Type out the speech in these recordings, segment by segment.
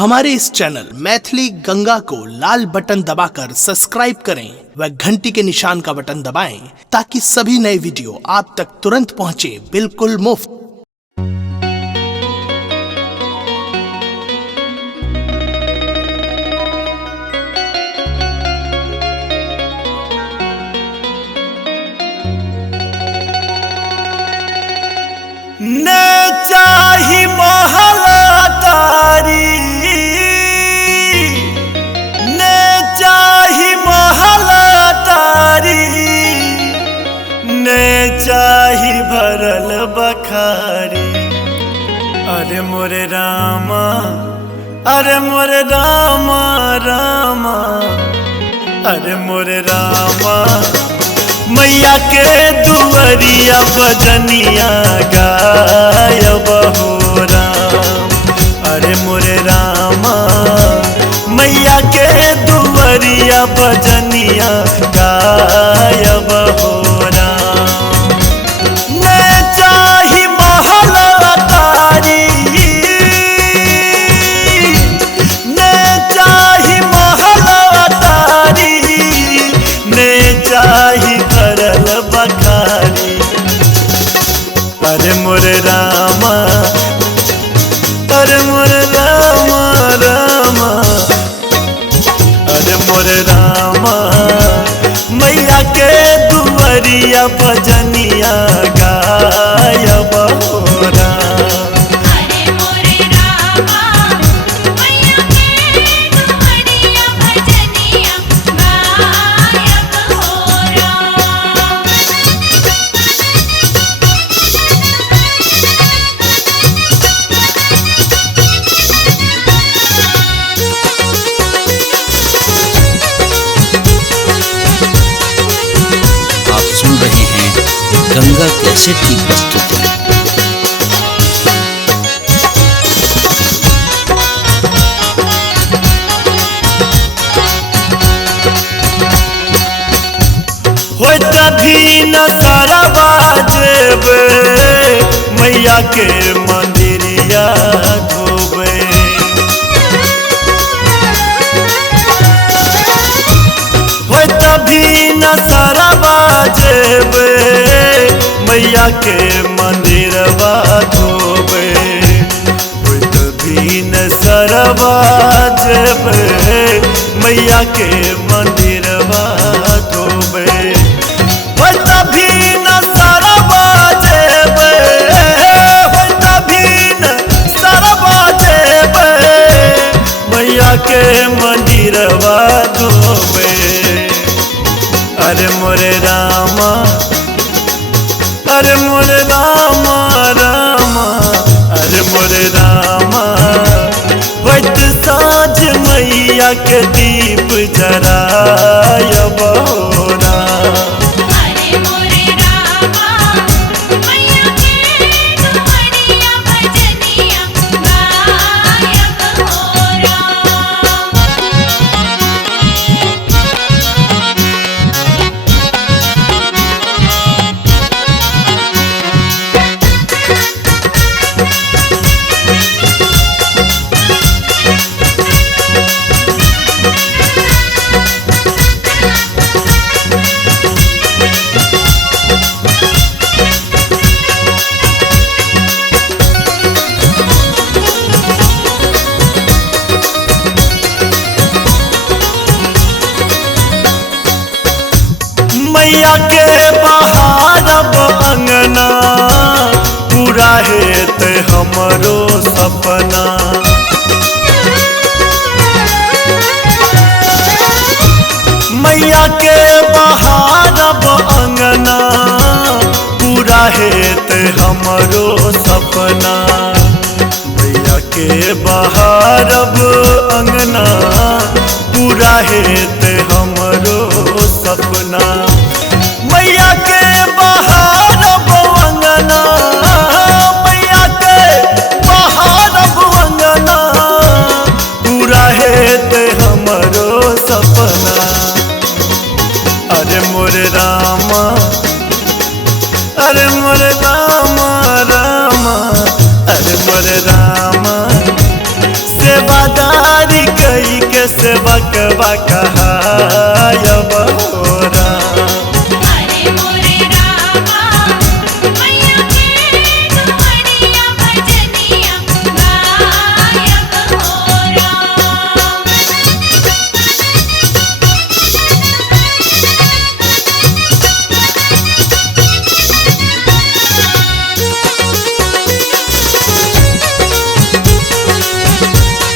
हमारे इस चैनल मैथिली गंगा को लाल बटन दबाकर सब्सक्राइब करें व घंटी के निशान का बटन दबाएं ताकि सभी नए वीडियो आप तक तुरंत पहुंचे बिल्कुल मुफ्त। न चाही महला तारी, न चाही महला तारी, न चाही भरल बखारी। अरे मोरे रामा, अरे मोरे रामा रामा, अरे मोरे रामा, मैया के दुआरिया बजनिया गायब हो राम। अरे मोरे रामा, मैया के दुआरिया बजनिया गायब हो राम। न चाही महला तारी, न चाही महला तारी, न चाही बखारी। अरे मोरे रामा, अरे मोरे रामा रामा, अरे मोरे रामा, मैया के दुआरिया भजनिया गायब हो राम। गंगा कैसेट की प्रस्तुति। हो तभी न सारा बाजेबे, मैया के मंदिरिया धोबे। हो तभी न सारा बाजेबे, मैया के मंदिरवा धोबे। तभी न सरवा जेबे, मैया के मंदिरवा धोबे। तभी न सरवा जेबे, तभी न सरवा जेबे, मैया के मंदिरवा धोबे। अरे मोरे रामा, अरे मोरे रामा रामा, अरे मोरे रामा, वैत साँझ मैया के दीप जरायब हो राम। मैया के बहारब अंगना, पूरा हेत हमरो सपना। मैया के बहारब अंगना, पूरा हेत हमरो सपना। मैया के बहारब अंगना, पूरा हेत हमरो सपना। मैया के बहारब अंगना, मैया के बहारब अंगना, पूरा हेत हमरो सपना। अरे मोरे रामा, अरे मोरे रामा रामा, अरे मोरे रामा, सेवा सेवादारी कई के सेवक बकहायब हो राम। अरे मोरे रामा मैया के दुआरिया भजनिया गायब हो राम।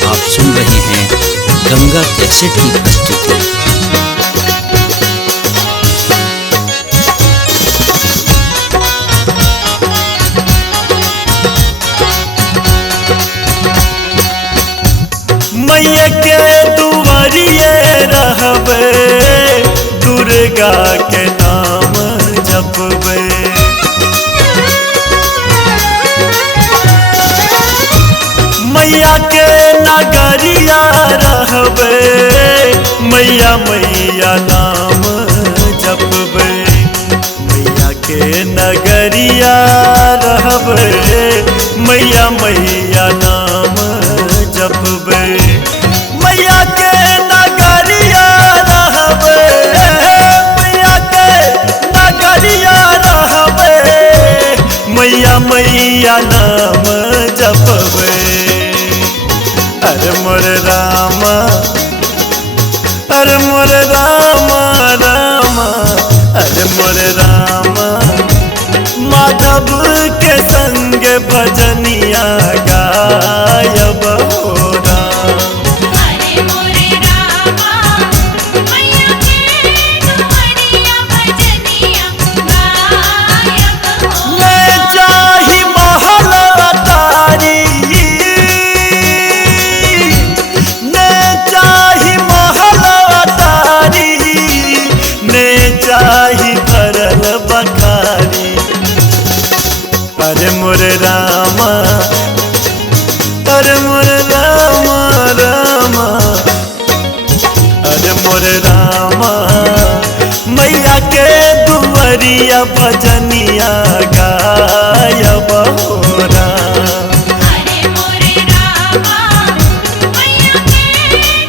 आप सुन रहे हैं गंगा कैसेट की प्रस्तुति। मैया के दुआरिये रहबे दुर्गा के नाम जपबे। मैया के नगरिया रहबे मैया मैया नाम जपबे। मैया के नगरिया रहबे मैया मैया नाम जपबे। मैया के नगरिया रहबे मैया के नगरिया रहबे मैया मैया नाम जपबे। अरे मोर रामा अरे मोर रामा रामा अरे मोर रामा माधव के संग भजनिया गायब हो राम। अरे मोरे रामा मैया के दुआरिया भजनिया गायब हो ले चाही महल अटारी ने चाही महल अटारी ने चाही भरल बखारी। अरे मोर रामा अरे मोर रामा रामा अरे मोर रामा मैया के दुआरिया भजनिया गायब हो राम। अरे मोरे रामा मैया के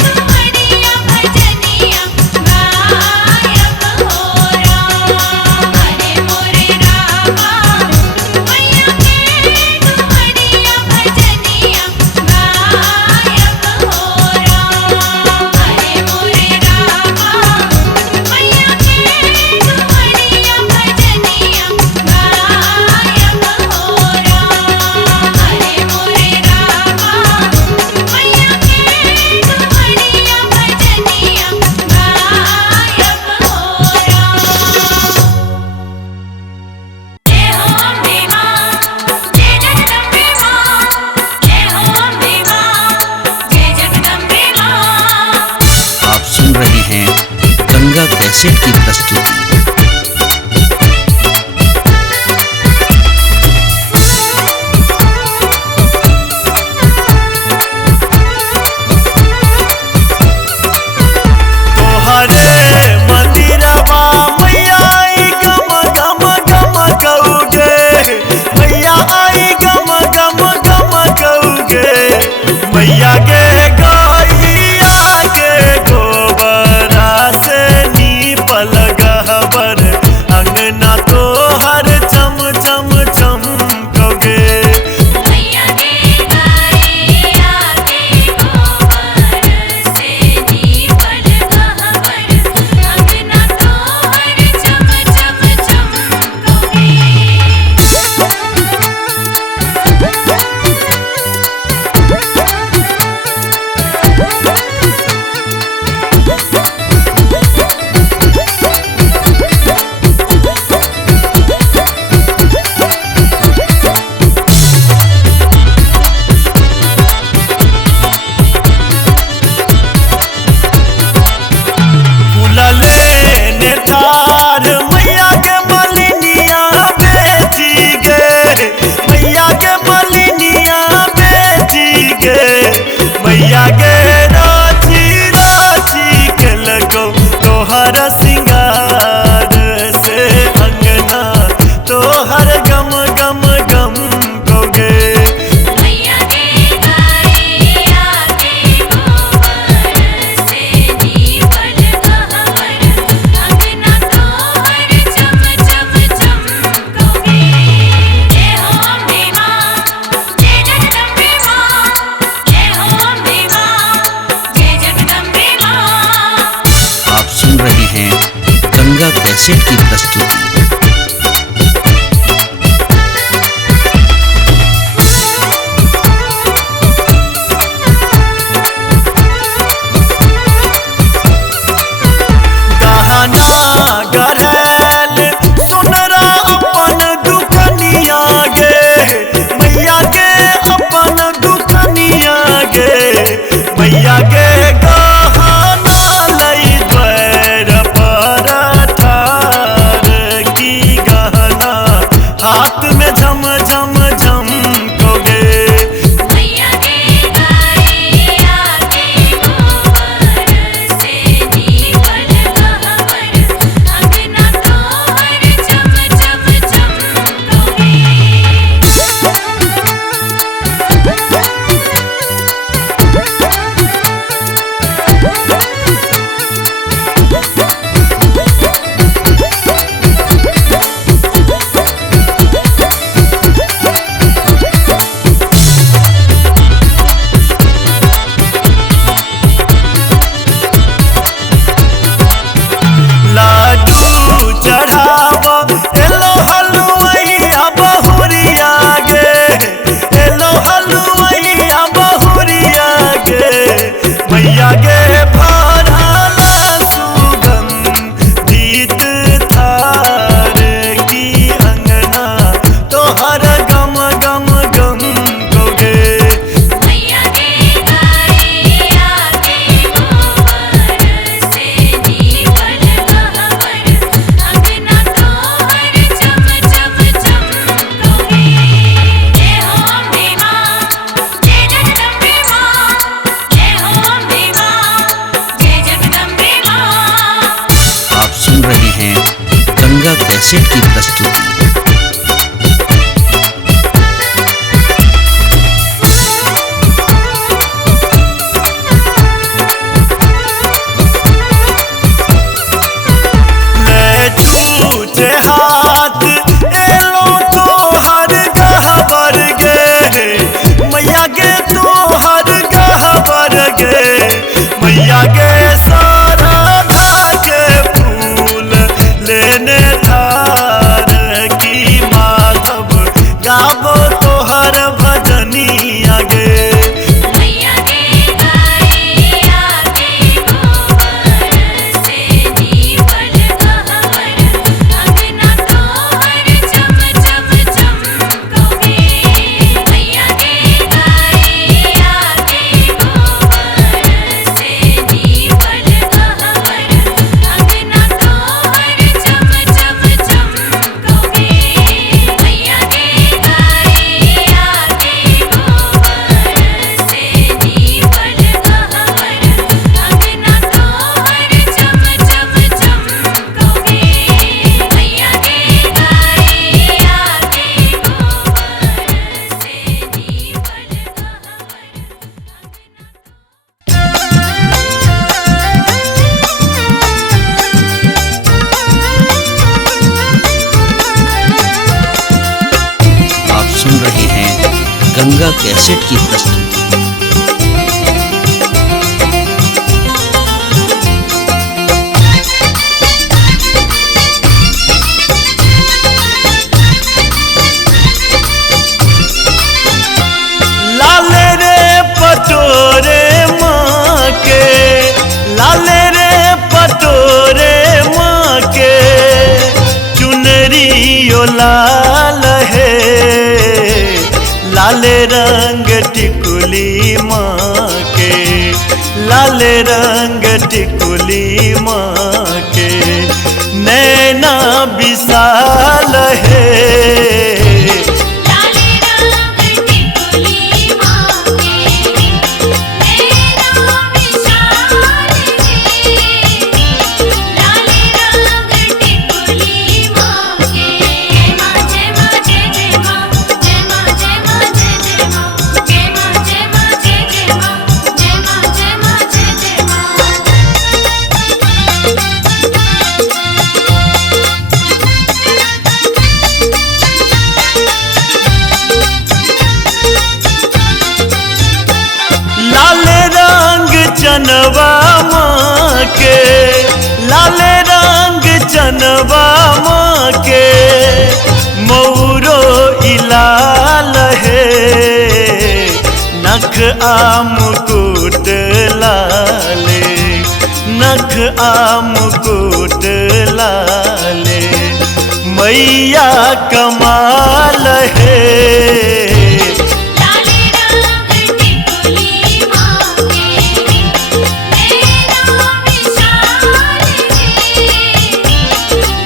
दुआरिया भजनिया गायब हो राम। अरे मोरे रामा मैया के दुआरिया भजनिया गायब हो राम। अरे मोरे रामा मैया के दुआरिया भजनिया गायब हो राम। अरे मोरे रामा मैया के दुआरिया भजनिया गायब हो राम। जय हो अम्बे मां जय जगदम्बे मां जय हो अम्बे मां जय जगदम्बे मां। आप सुन रहे हैं गंगा कैसेट की प्रस्तुति। तोहरे मंदिरवा मैया आई गम गम गम गौगे। मैया आई गम गम गम गौगे। मैया गे गैया के गोबरा से नीपल गहवा कैसेट की प्रस्तुति। मैया के गहना लई द्वार पर ठार की गहना हाथ में झम झम झमकोगे। मैया के गाया के गोबर से निकल गहवर अंगना तोहर चम चम चमकोगे। लाडू चढ़ावा एलो हलुवैया बहुरिया गे, एलो हलुवैया बहुरिया गे। मैया गे भरला सुगंधित थार की अंगना तोहर गम गम गम कोगे। मैया के गाया के गोबर से निकल गहवर अंगना तोहर चम चम चमकोगे। जय हो अम्बे मां, जय जगदम्बे मां, जय हो अम्बे मां, जय जगदम्बे मां। आप सुन रहे हैं गंगा कैसेट की प्रस्तुति। ले छूछे हाथ एलो तोहर गहबर गे, मैया गे तोहर गहबर गे। मैया गे सारा के फूल लेने थार की माधव गाबो तोहर भजनिया गे। मैया के गाया के गोबर से निकल गहवर अंगना तोहर चम चम चमकोगे। मैया के गाया के गोबर से निकल गहवर अंगना तोहर चम चम चमकोगे। मैया के गाया के गोबर से निकल गहवर अंगना तोहर चम चम चमकोगे। मैया के गाया के गोबर से निकल गहवर। आप सुन रहे हैं गंगा कैसेट की प्रस्तुति। लाले रे पटोरे माँ के, लाले रे पटोरे माँ के चुनरी ओ लाल है। लाले रंग टिकुली माँ के, लाले रंग टिकुली माँ के नैना विशाल है। लाले रंग टिकुली मां के नैना विशाल है। लाले रंग टिकुली मां के। जय मां जय मां जय जय मां, जय मां जय मां जय जय मां, जय मां जय मां जय जय मां, जय मां जय मां जय जय मां। चनवा माँ के, लाल रंग चनवा माँ के मौरो इलाल है नख आम मुकुट लाले नख आम मुकुट लाले मैया कमाल है लाले रंग टिकुली माँ के नैना विशाल है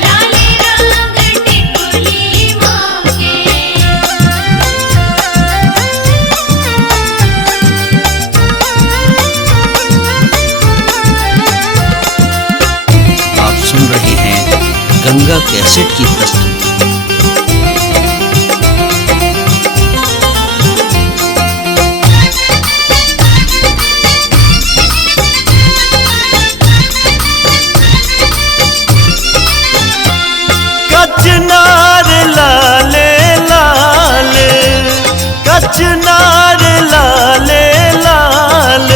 लाले रंग टिकुली माँ के आप सुन रहे हैं गंगा कैसेट की प्रस्तुति। कचनार लाले लाल कचनार लाले लाल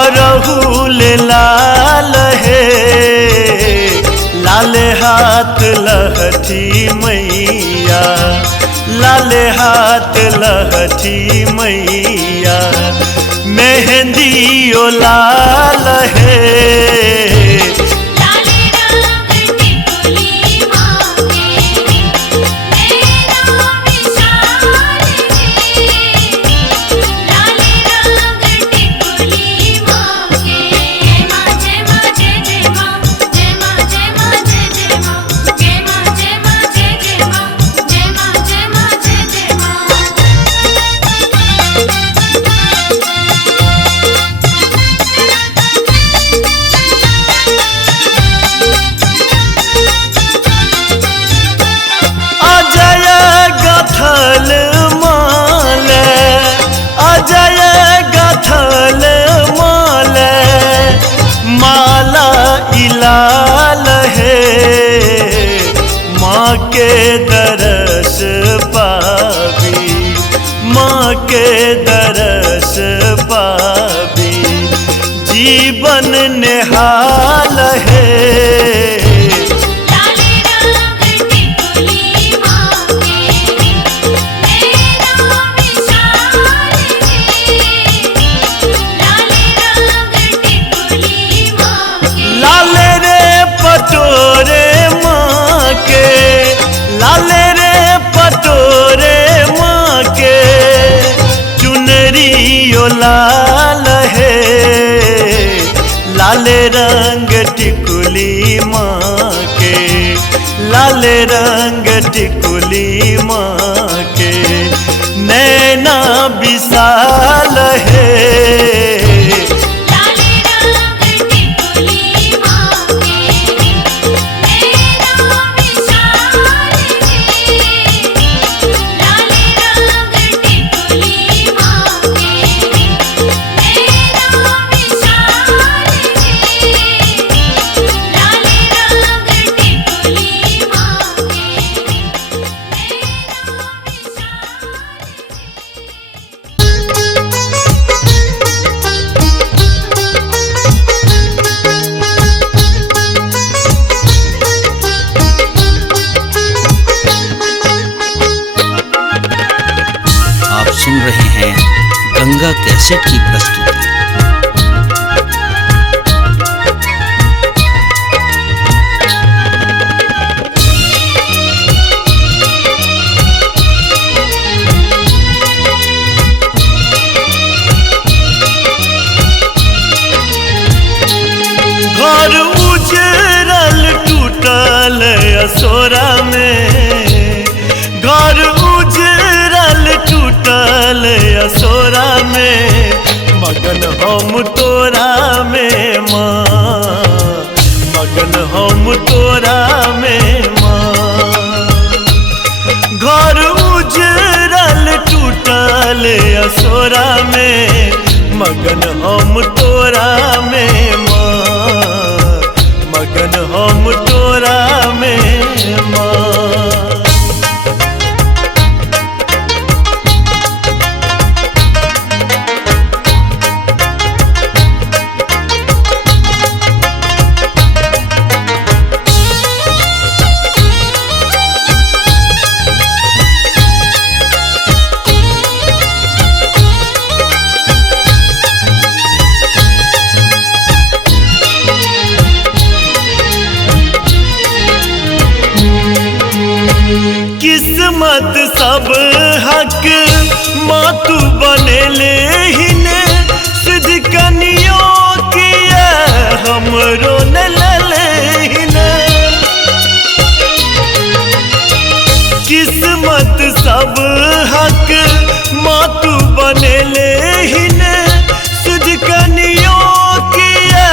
अरहुल लाल है लाल हाथ लहठी मैया लाल हाथ लहठी मैया मेहंदी ओ लाल है लाले रंग टिकुली माँ के नैना विशाल है लाले रंग टिकुली माँ के जय माँ जय जय माँ जय माँ जय माँ जय जय माँ जय माँ जय माँ जय जय माँ जय माँ जय माँ जय जय माँ अजय गथल माल अजय गथल माल माला इलाल है माँ के दरस पावी माँ के दरस पावी जीवन निहाल है लाले रंग टिकुली माँ के नैना विशाल है लाले रंग टिकुली माँ के लाल रे पटोरे माँ के लाल रे पटोरे माँ के चुनरी ओ लाल है लाल रंग टिकुली माँ के लाल रंग टिकुली माँ के नैना विशाल है लाले रंग टिकुली माँ के नैना विशाल है लाले रंग टिकुली माँ के नैना विशाल है लाले रंग टिकुली माँ के आप सुन रहे हैं गंगा कैसेट की प्रस्तुति। घर उजरल टूटल असोरा में घर उजरल टूटल असोरा में मगन हम तोरा में माँ मगन हम तोरा में माँ घर उजरल टूटल असोरा में मगन हम तोरा में माँ मगन हम तोरा में माँ तू बनेले ही ने सिद्ध कनियों किया हमरो न लले ही ने किस्मत सब हक माँ तू बनेले ही ने सिद्ध कनियों किया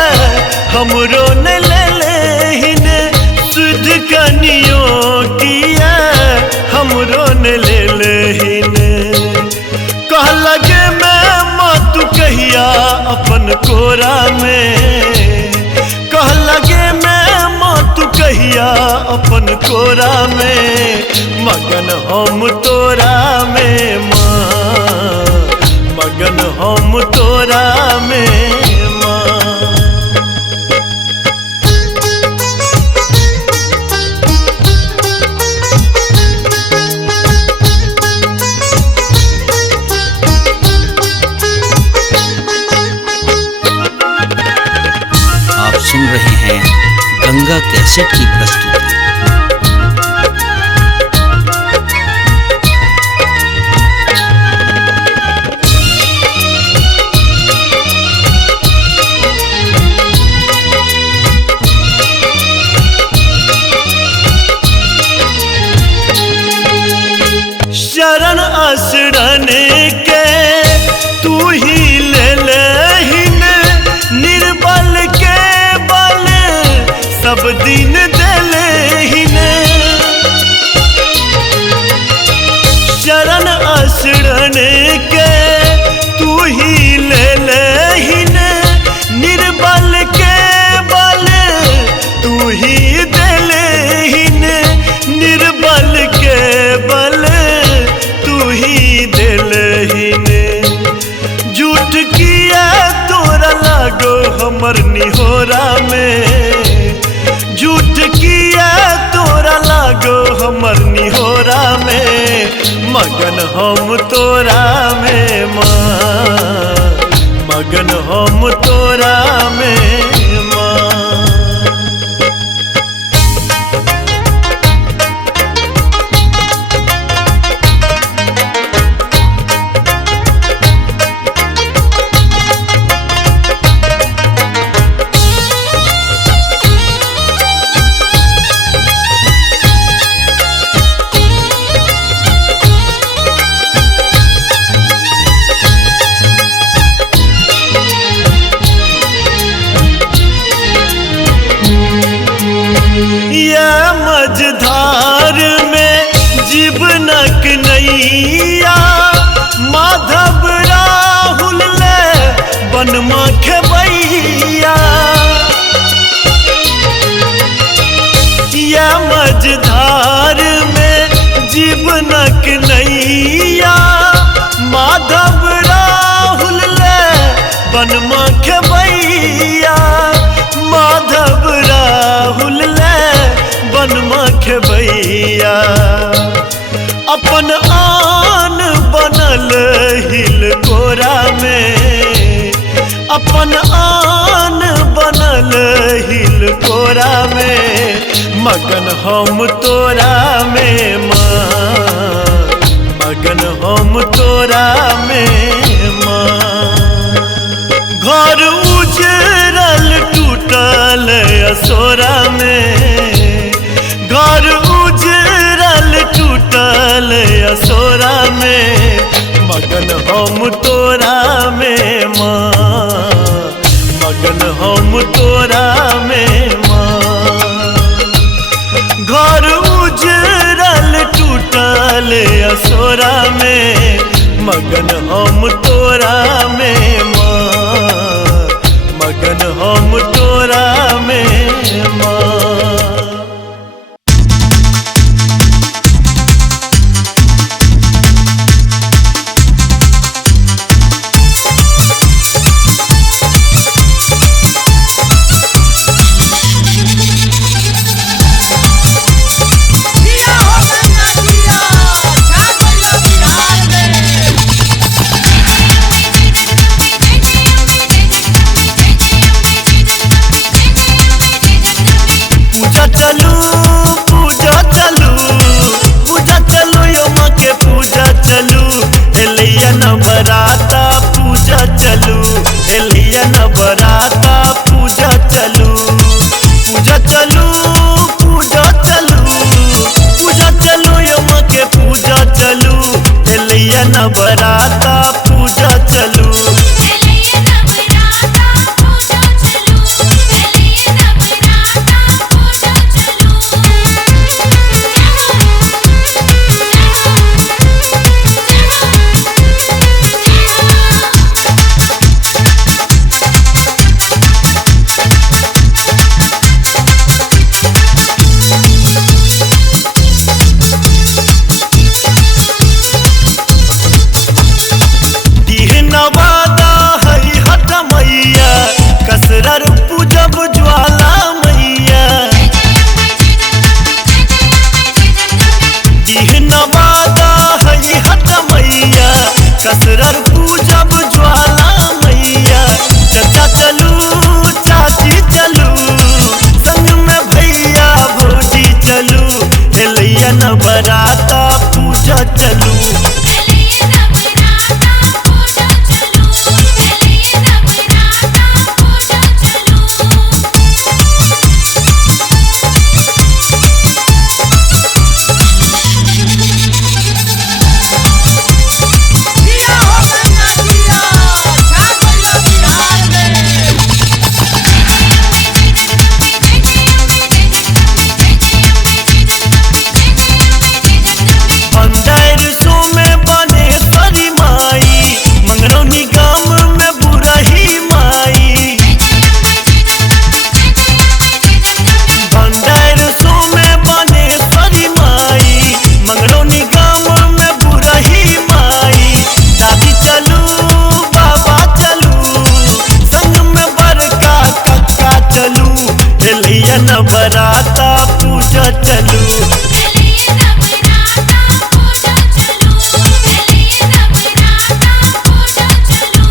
हमरो न लले ही ने सिद्ध कनियों किया हमरो न लले ही ने कह लगे मैं माँ तू कहिया अपन कोरा में कह लगे मैं माँ तू कहिया अपन कोरा में मगन हम तोरा में माँ मगन हम तोरा में माँ आप सुन रहे हैं गंगा कैसेट की प्रस्तुति। शरण आश्रन के तू ही ले लेहिन निर्बल के बल सब दिन देलेहिन शरण आश्रन के तू ही ले लेहिन निर्बल के बल तू ही देलेहिन निर्बल के बल तू ही दिलहीन झूठ किया तोरा लागो हमर निहोरा में झूठ किया तोरा लागो हमर निहोरा में मगन हम तोरा में माँ मगन हम तोरा में माँ या मझधार में जीवनक नैया माधव राहुल ले बनमा खेबैया या मझधार में जीवनक नैया माधव राहुल ले बनमा खेबैया माधव राहुल ले बनमा खेबैया अपन आन बनल हिल कोरा में अपन आन बनल हिल कोरा में मगन हम तोरा में माँ मगन हम तोरा में माँ घर उजरल टूटल असोरा में घर उजरल टूटल असोरा में मगन हम तोरा में माँ मगन हम तोरा में माँ घर उजरल टूटल असोरा में मगन हम तोरा में माँ मगन हम तोरा में माँ चलू एलिया नवराता पूजा चलू पूजा चलू पूजा चलू पूजा चलू यमा के पूजा चलू एलिया नवराता पूजा चलू एलिया नवराता पूजा चलू एलिया नवराता पूजा चलू दीह नवादा हई हट मैया कसरर पूजब ज्वाला मैया दीह नवादा हई हट मैया कसरर पूजब ज्वाला मैया चाचा चलू चाची चलू संग में भैया भौजी चलू एलिया नवराता पूजा चलू एलिया नवराता पूजा चलू एलिया नवराता पूजा चलू पंडर सो में बने सरी माई मंगरौनी गाम में बुरही माई पंडर सो में बने सरी माई मंगरौनी गाम में बुरही माई दादी चलू बाबा चलू संग में बड़का कक्का चलू एलिया नवराता पूजा चलू एलिया नवराता पूजा चलू एलिया नवराता पूजा चलू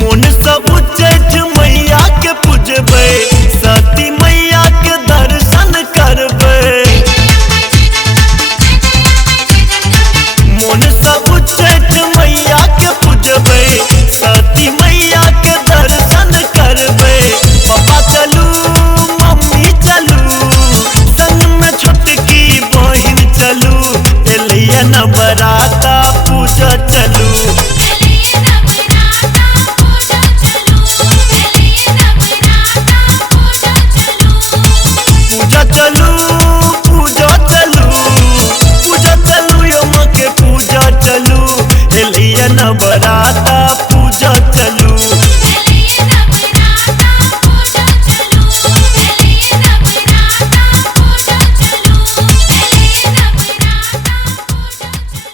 मोन सब उच्चैठ मैया के पूजबै सती मैया के दर्शन करबै मोन सब उच्चैठ मैया के पूजबै सती मैया के दर्शन करबै पापा चलू मम्मी चलू संग में छोटकी बहिन चलू एलिया नवराता पूजा चलू एलिया नवराता पूजा चलू एलिया नवराता पूजा चलू पूजा चलू पूजा चलू पूजा चलू यमा के पूजा चलू एलिया नवराता पूजा चलू एलिया नवराता पूजा चलू एलिया नवराता पूजा चलू एलिया नवराता पूजा चलू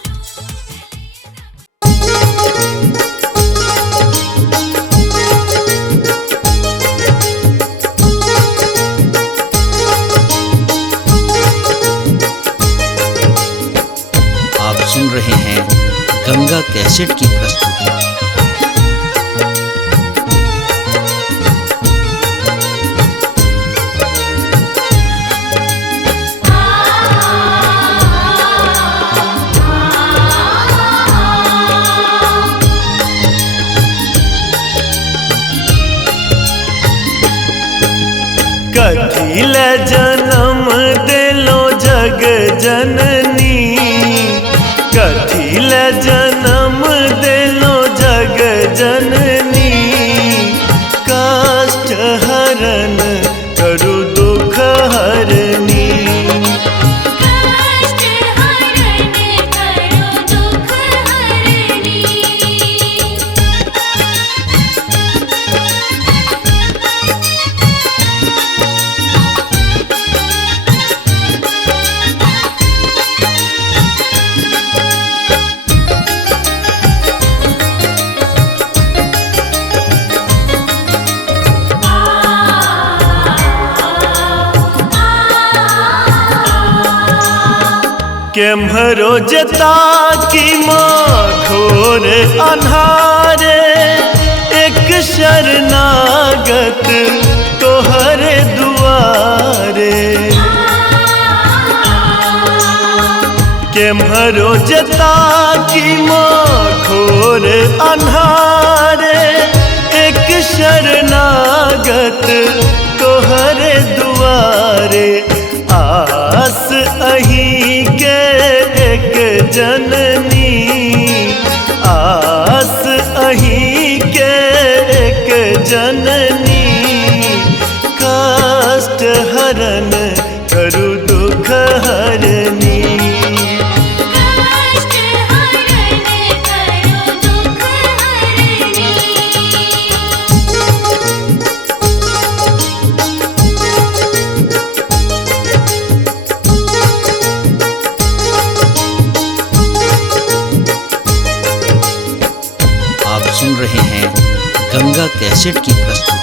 आप सुन रहे हैं गंगा कैसेट की प्रस्तुति। कथिल जन्म दिलो जग जननी कथिल जन्म दिलो जग जननी कष्ट हरण करु दुख हरनी कष्ट हरण करो दुख हरणी केम्हरो जता की माँ घोर अन्हारे एक शरणागत तोहरे दुआरे केम्हरो जता की माँ घोर अन्हारे एक शरणागत तोहरे दुआरे आस अहीं के एक जननी आस अहीं के एक जननी कष्ट हरण करु दुख हरनी कष्ट हरण करो दुख हरनी आप सुन रहे हैं गंगा कैसेट की प्रस्तुति।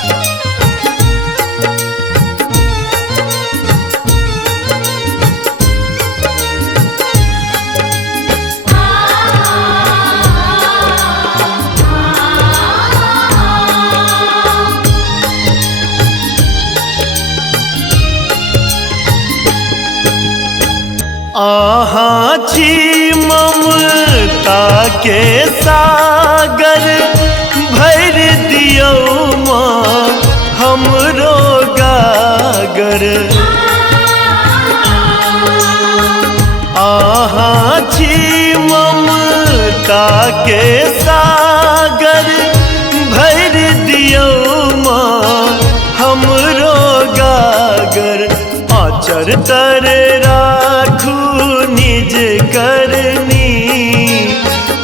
आहाँ छी ममता के सागर भर दियो माँ हमरो गागर आहाँ छी ममता के सागर भर दियो माँ हमरो गागर आचर तर राखू निज करनी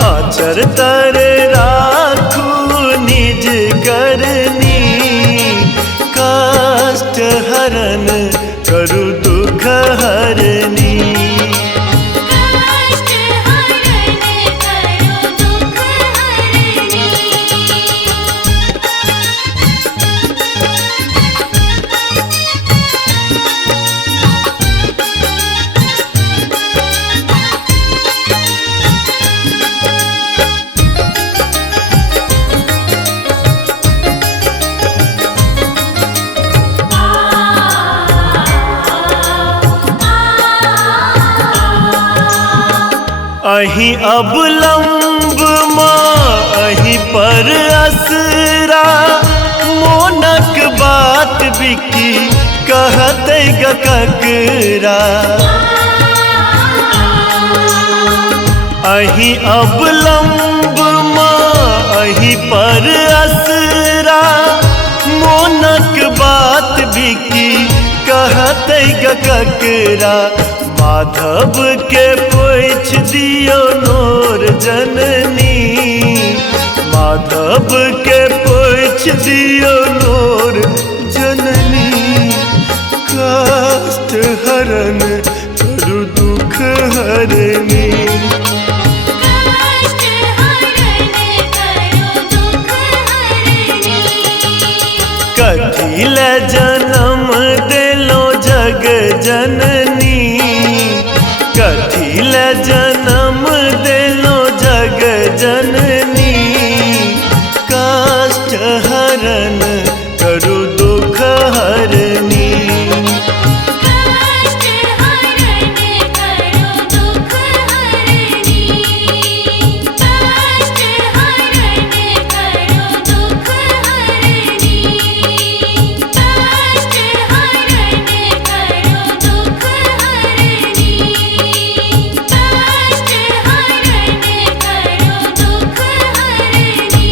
आचर तर राखू निज करनी कष्ट हरण करु दुख हरनी कष्ट हरण करो दुख हरनी अहीं अबलंब माँ अहीं पर असरा मोनक बात बिकी कहते गकरा अहीं अबलंब माँ अहीं पर असरा मोनक बात बिकी कहते गकरा माधव के पूछ दियो नोर जननी माधव के पूछ दियो नोर जननी कष्ट हरण करु दुख हरनी कष्ट हरण करो दुख हरनी कथिल जन्म दिलो जग जननी कथिल जन्म दिलो जग जननी कष्ट हरण करु दुख हरनी कष्ट हरण करो दुख हरनी कष्ट हरण करो दुख हरनी कष्ट हरण करो दुख हरनी कष्ट हरण करो दुख हरनी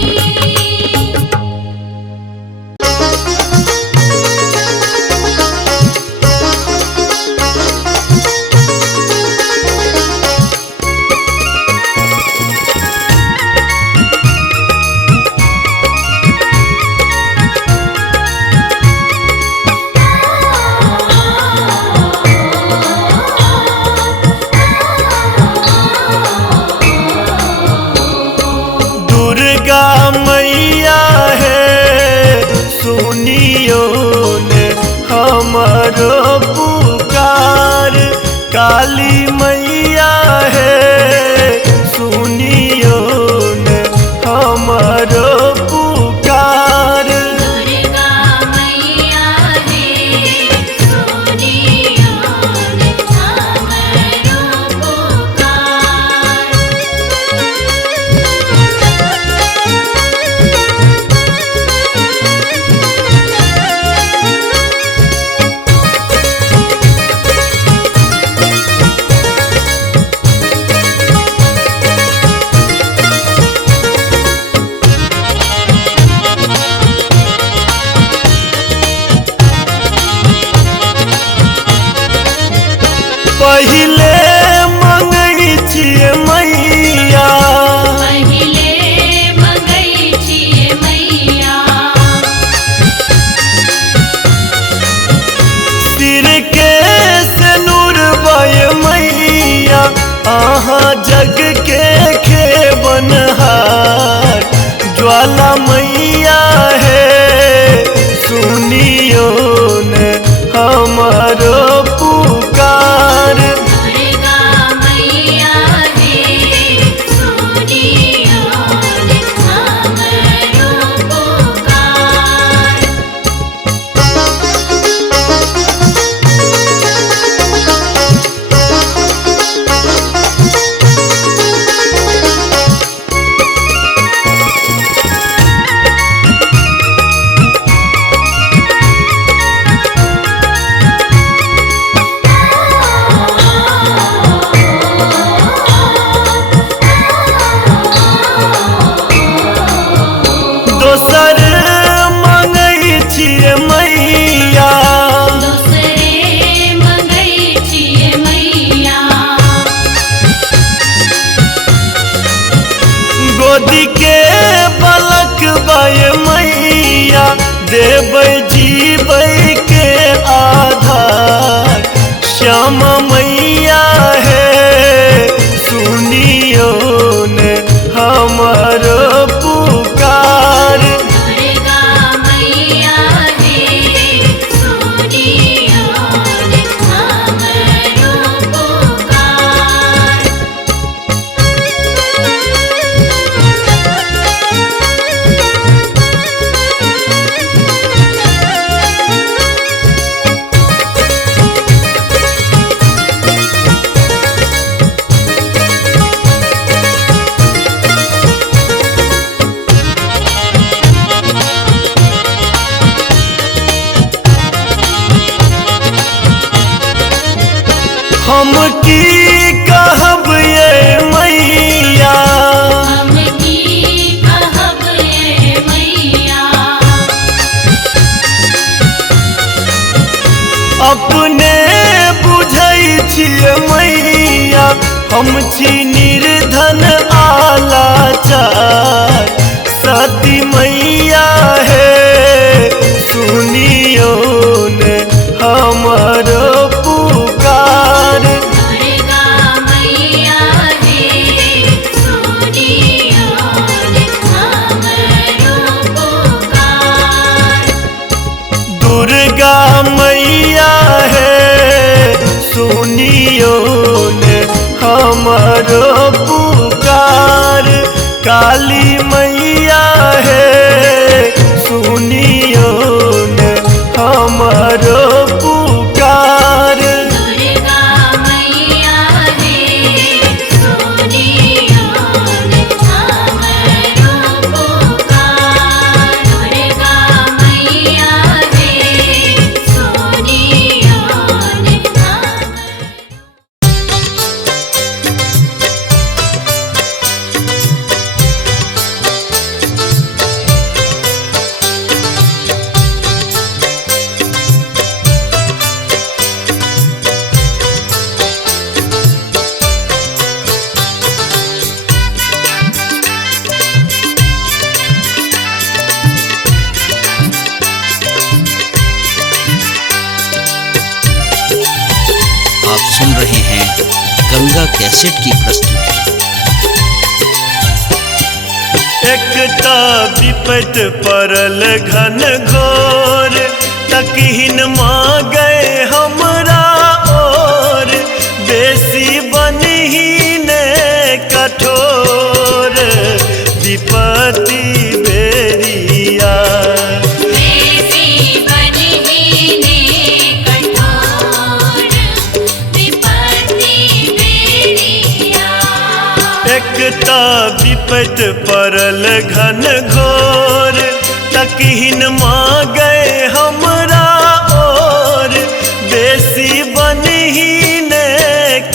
दुर्गा मैया है सुनियो ने हमारो पुकार का काली मैया है सुनियो न हमारो पुकार। दुर्गा मैया है सुनियो न हमरो पुकार। पहिले मंगई छिए मैया, पहिले मंगई छिए मैया, सिर के सिनुर बय मैया, आहाँ जग के खेबनहार। ज्वाला मैया है सुनियो न हमारो पुकार। दुर्गा मैया है सुनियो न हमरो पुकार। दोसर मंगई छिए मैया, दूसरे मंगई छिए मैया, गोदी के बलक बय मैया, देबै जीबै के आधार। श्याम मैया है सुनियो न हमारो पुकार। दुर्गा मैया है सुनियो न हमरो पुकार। हम की कहब ये मैया, हम की कहब ये मैया, अपने बुझै छिए मैया, हम छी निर्धन आलाचार। सती मैया है सुनियो न हमारो पुकार। दुर्गा मैया है सुनियो न हमरो पुकार। दुर्गा मैया है सुनियो न हमारो पुकार। काली मैया है सुनियो न हमारो पुकार। दुर्गा मैया है सुनियो न हमरो पुकार। दुर्गा मैया है सुनियो न सुन रहे हैं गंगा कैसेट की प्रस्तुति। एकता विपत परल घन घोर, तकहीन माँ गए हमरा और। एकता विपत परल घन घोर तकहीन मांगे हमरा और बेसी बनहीन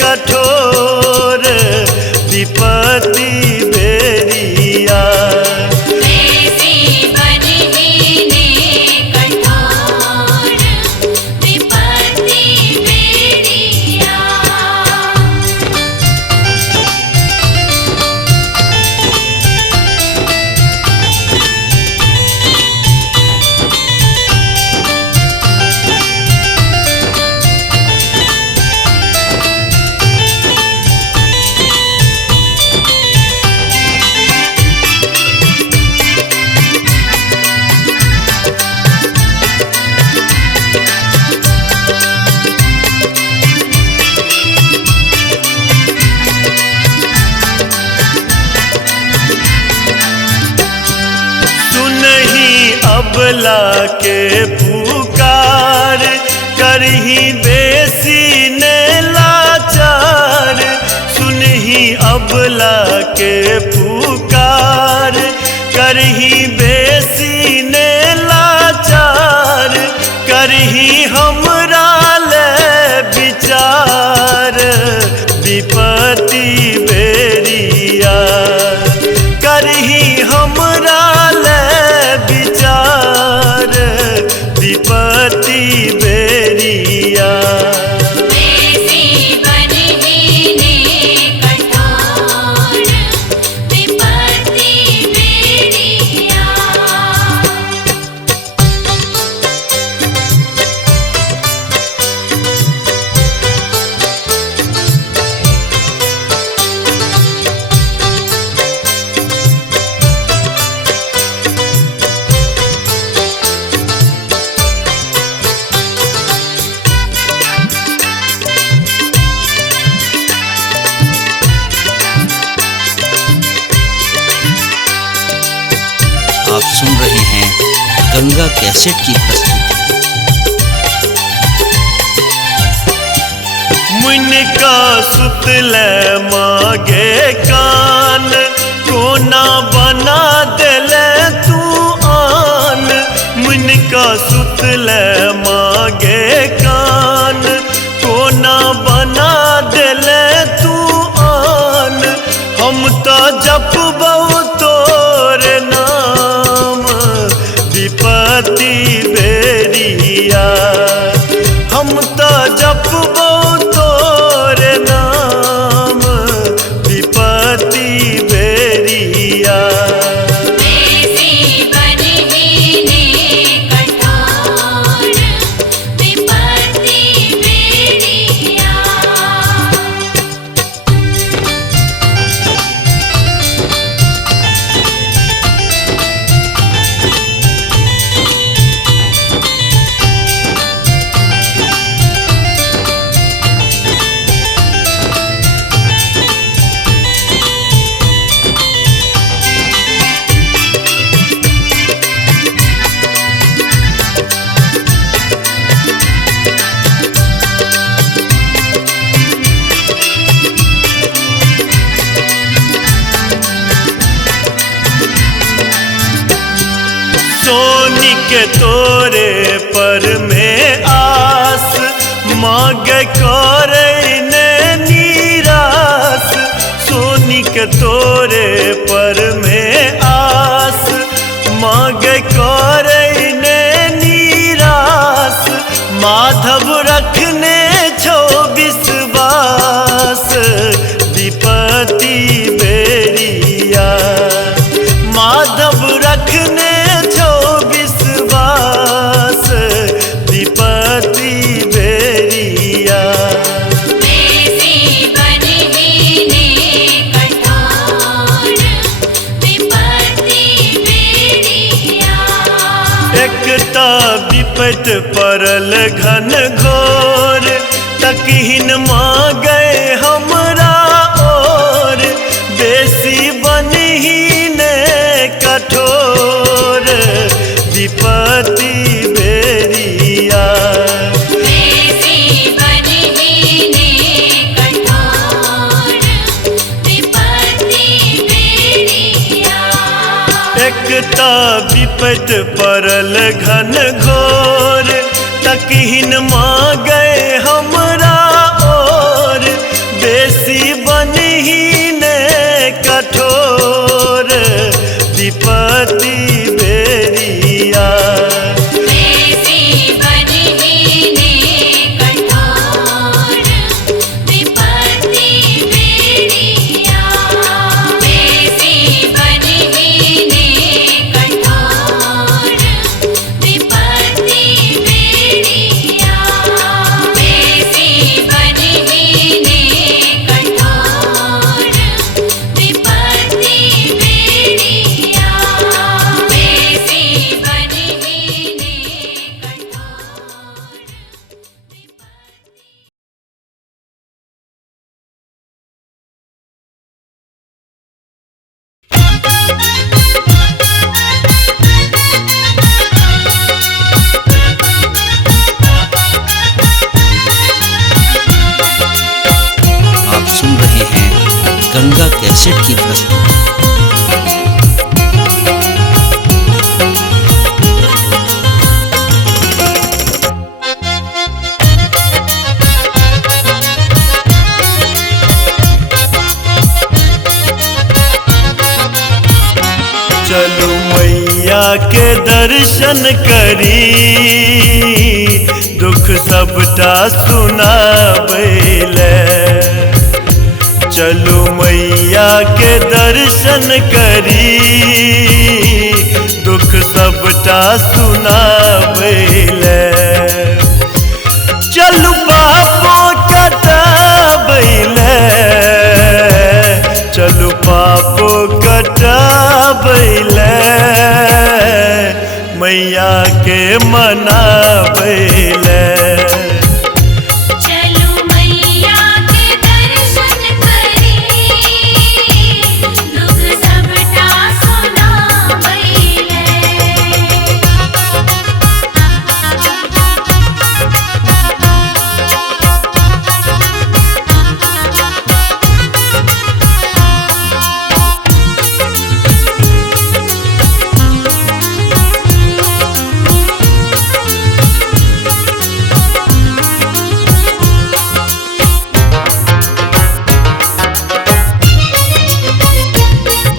कठोर विपत्ति बेरिया बेसी बनहीने कठोर विपत्ति बेरिया। अबला के पुकार करही बेसी ने लाचार सुनही अबला के पुकार करही बेसी ने लाचार करही हमरा ले विचार विपत्ति बेरिया करही हमरा विपत्ति बेरिया। बेसी बनहीने कठोर विपत्ति बेरिया। आप सुन रहे हैं गंगा कैसेट की प्रस्तुति। मुनिका सुतल मागे कान कोना बना दिले तू आन मुनिका सुतल मागे कान कोना बना दिले तू आन हम तो जपबौ तोर नाम विपत्ति बेरिया हम तो जपबौ तोर नाम विपत्ति बेरिया। बेसी बनहीने कठोर विपत्ति बेरिया। सोनी के तोरे पर में आस मांग करे ने निराश सोनी के तोरे पर में आस मांग करे ने निराश माधव रखने छो विश्वास विपत्ति बेरिया माधव रखने विपत्ति बेरिया। बेसी बनहीने कठोर विपत्ति बेरिया। एकता विपत परल घन घोर तकहीन मांगे हमरा और बेसी बनहीन कठोर विपत्ति बेरिया। बेसी बनहीने कठोर विपत्ति एकता विपत परल घन घोर, तकहीन मांगे हमरा और, बेसी बनहीन कठोर विपत्ति बेरिया। बेसी बनहीन कठोर विपत्ति बेरिया। बेसी बनहीन कठोर विपत्ति बेरिया। बेसी बनहीन कठोर विपत्ति बेरिया। बेसी बनहीन कठोर। आप सुन रहे हैं गंगा कैसेट की प्रस्तुति। चलू मैया के दर्शन करी, दुख सबटा सुनाबैले। चलू मैया के दर्शन करी, दुख सबटा सुनाबैले। चलू पापो कटाबैले, चलू पापो कटाबैले, मैया के मनाबैले। चलू मैया के दर्शन करी, दुख सबटा सुनाबैले।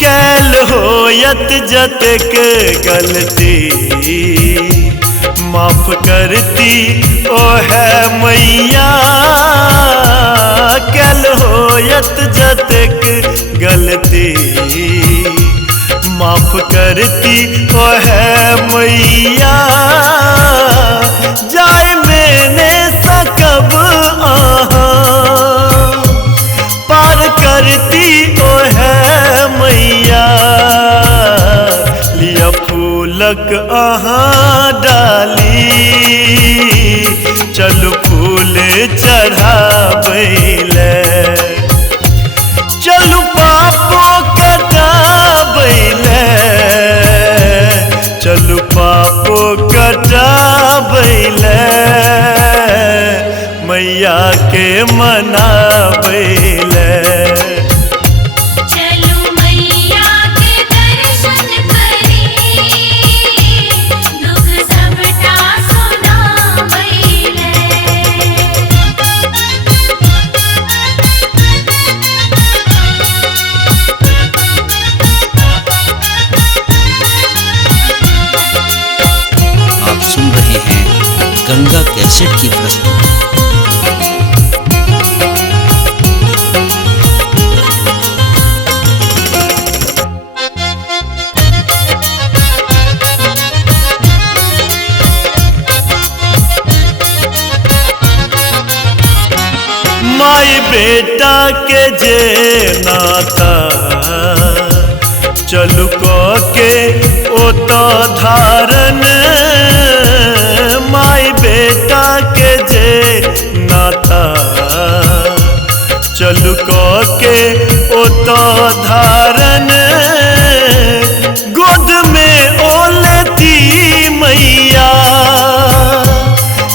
कैल होयत जतक गलती, माफ करती ओ है मैया। कैल होयत जतक गलती, माफ करती ओ है मैया। जाय मैंने सकब आहा, पार करती ओ है मैया। लिया फूलक अहाँ डाली, चलू फूल चढ़ाबैले। चलू पापो कटाबैले, चलू पापो कटाबैले, मैया के मनाबैले। चलू मैया के दर्शन करी, दुख सबटा सुनाबैले। आप सुन रहे हैं गंगा कैसेट की प्रस्तुति। माई बेटा के जे नाता, चलू के ओ तो धारण। माई बेटा के जे नाता, चलू के ओ तो धारण। गोद में ओलती मैया,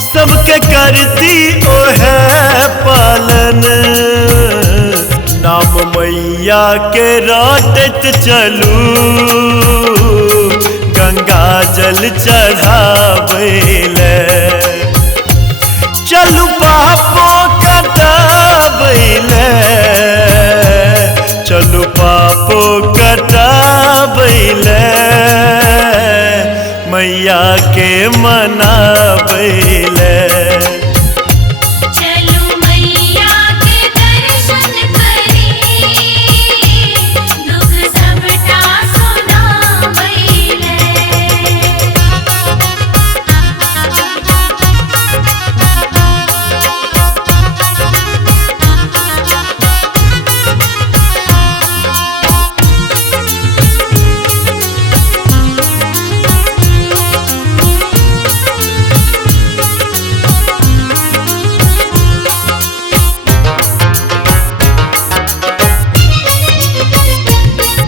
सबके करती ओ है पालन। नाम मैया के राटत चलू, गंगा जल चढ़ाबैले चलू पापो कटाबैले चलू पापो कटाबैले मैया के मनाबैले चलो मैया के दर्शन करी दुख सबटा सुनाबैले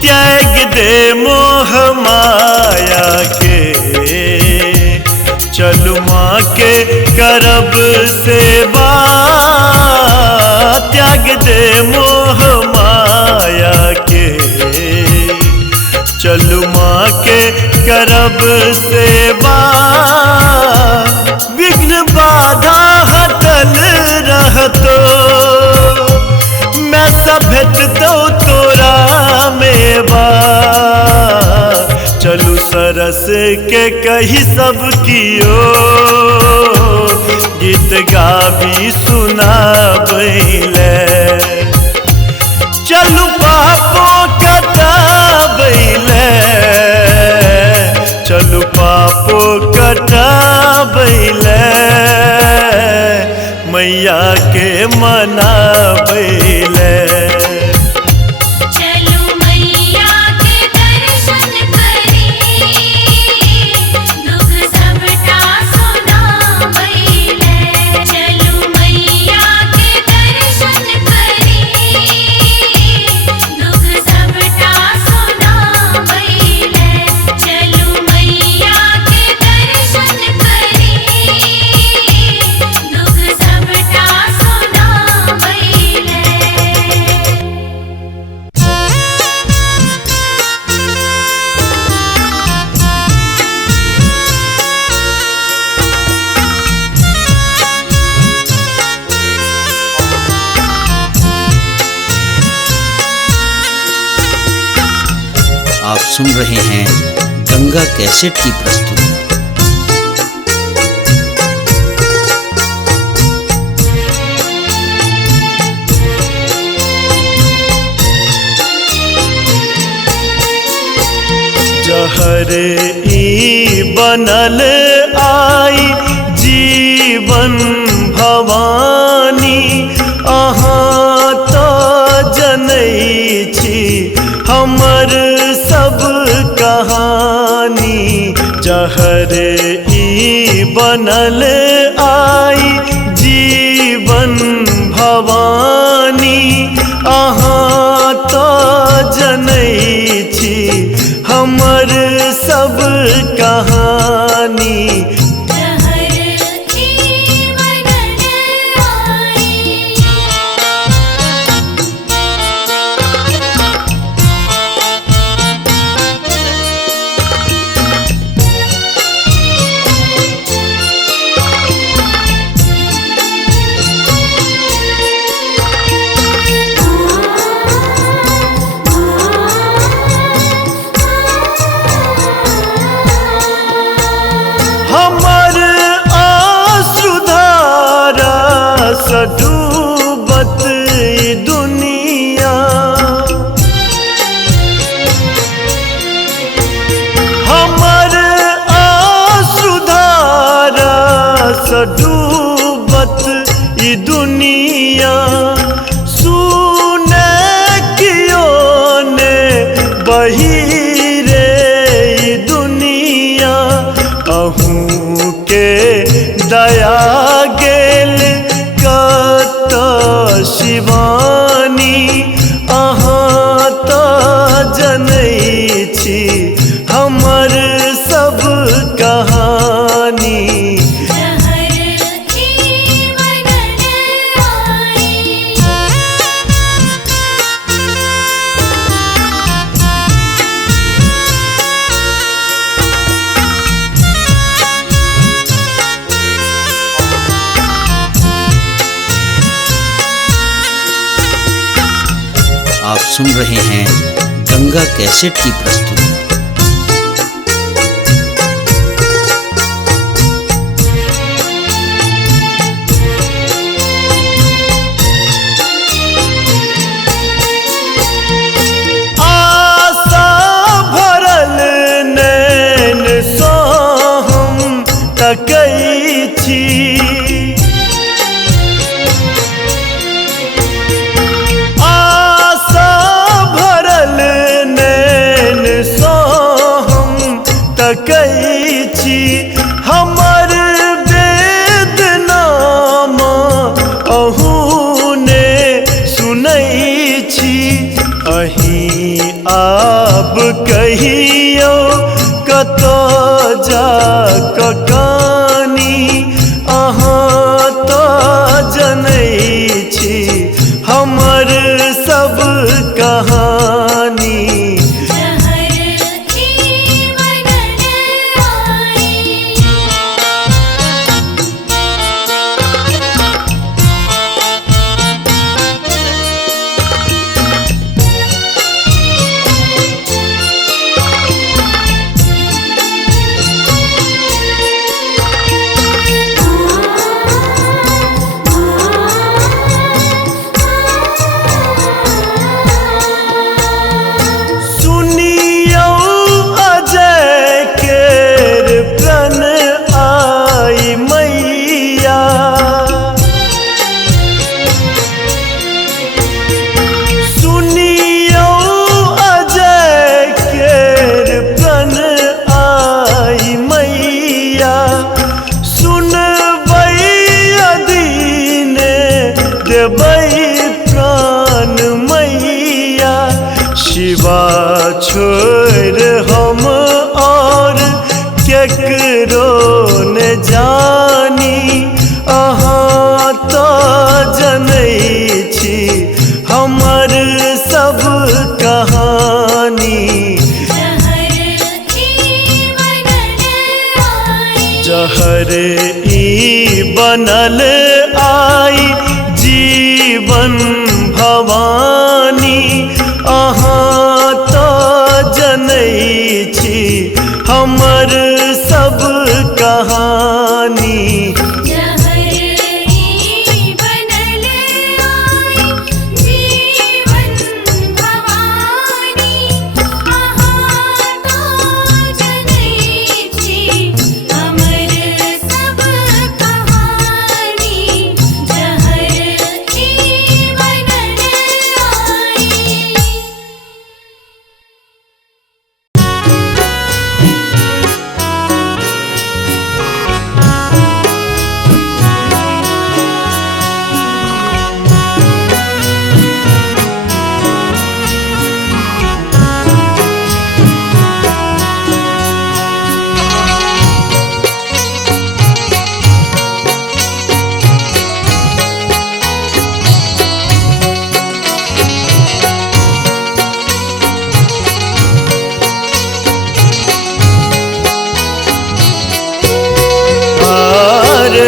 त्याग दे मोह माया के चलू माँ के करब सेवा त्याग दे मोह माया के चलू माँ के करब सेवा विघ्न बाधा हटल रहतो मैं सब भेज दो तोरा मेवा चलू सरस के कही सब कियो गीत गाबी सुनाबैले चलू पापो कटाबैले चलू पापो कटाबैले मैया के मनाबैले चलो मैया के दर्शन करी दुख सबटा सुनाबैले चलो मैया के दर्शन करी दुख सबटा सुनाबैले चलो मैया के दर्शन करी दुख सबटा सुनाबैले आप सुन रहे हैं गंगा कैसेट की प्रस्तुति। जहर ई बनल आई जीवन भवानी अहाँ तो जनै छी हमर सब कहानी जहर ई बनल आई जीवन भवानी अहाँ तो जनै छी हमर सब कहानी जहर ई बनल आई हमर आश्रुधारा स डूबत ई दुनिया हमर आश्रुधारा स डूबत ई दुनिया सुने कियो ने बही रे ई दुनिया अहूँ के दया गेल कत शिवानी अहाँ तो जनै छी हमर सब कहानी जहर ई बनल आई सुन रहे हैं गंगा कैसेट की प्रस्तुति। आशा भरल नैन सँ हम तकै छी, आशा भरल नैन सँ हम तकै छी। हमर वेदनामा अहूँ ने सुनै छी। अहीं आब कहियो कतऽ जा कऽ कानी, अहाँ तऽ जनै छी हमर सब कहानी। जहर ई बनल आई, सुनियौ अजय केर प्रण आई मैया, सुनियौ अजय केर प्रण आई मैया। सुनबै अदीने देबै प्राण मैया। शिवा छोड़ हम और केकरो न जानी, अहाँ तऽ जनै छी हमर सब कहानी। जहर ई बनल आई, जहर ई बनल आई जीवन भवानी। अहाँ तऽ जनै छी हमर सब कहानी। जहर ई बनल आई जीवन भवानी। अहाँ तऽ जनै छी हमर सब कहानी। जहर ई बनल आई।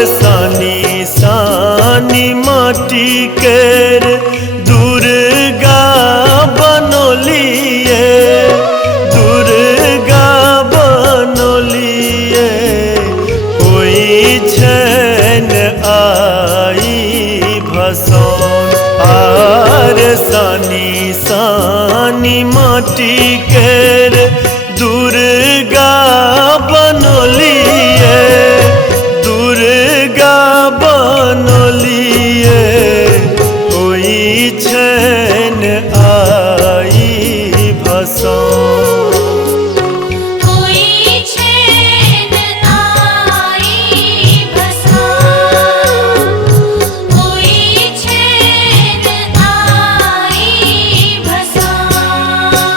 सानी सानी माटी केर दुर्गा बनोलिए, दुर्गा बनोलिए। होई छन आई भसान, आर सानी सानी माटी केर दुर्गा बनोलिए, दुर्गा बनोलिए। होई छन आई भसान। होई छन आई भसान, होई छन आई भसान।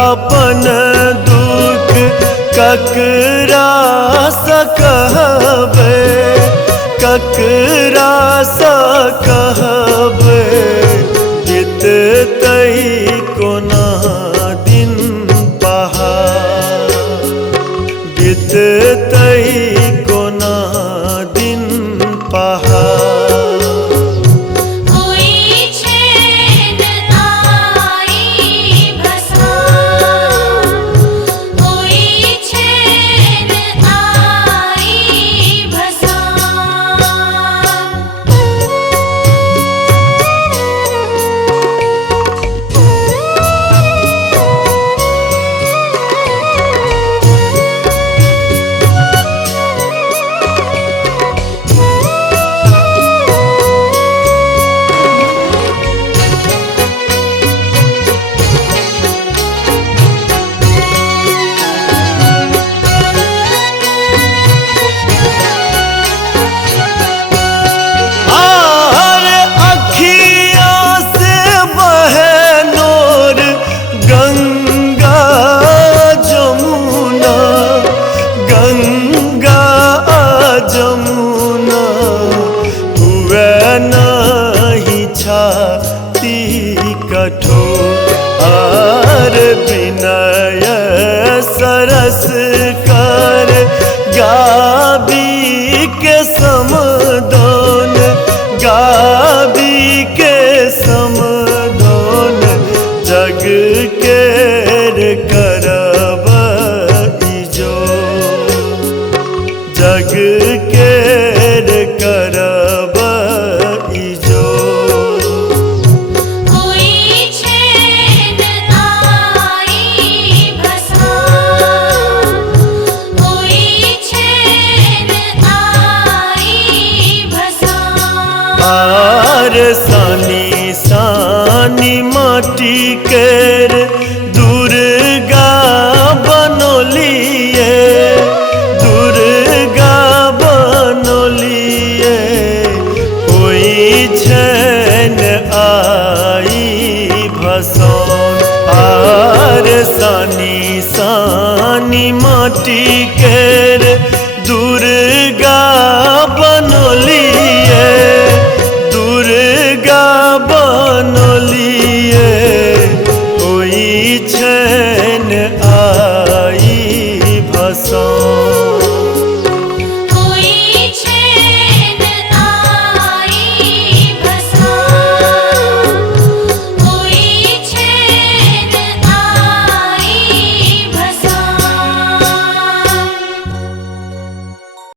अपन दुख ककरा सा कहबे, ककरा सा कहबे, बीततै कोना दिन पहाड़, बीततै कोना दिन पहाड़। होई छेन आई भसान, होई छेन आई कठोर आर विनय सरस कर गाबी के समदोन, गाबी के समदोन, जग केर करब इजो, जग केर करब इजो। होई छेन आई भसान, होई छेन आई भसान। आर सानी सानी माटी केर दुर्गा बनोलिए, दुर्गा बनोलिए, होई छेन आई भसान। आर सानी सानी माटी केर दुर्गा बनोलिए, दुर्गा बनोलिए, होई छेन आई भसान।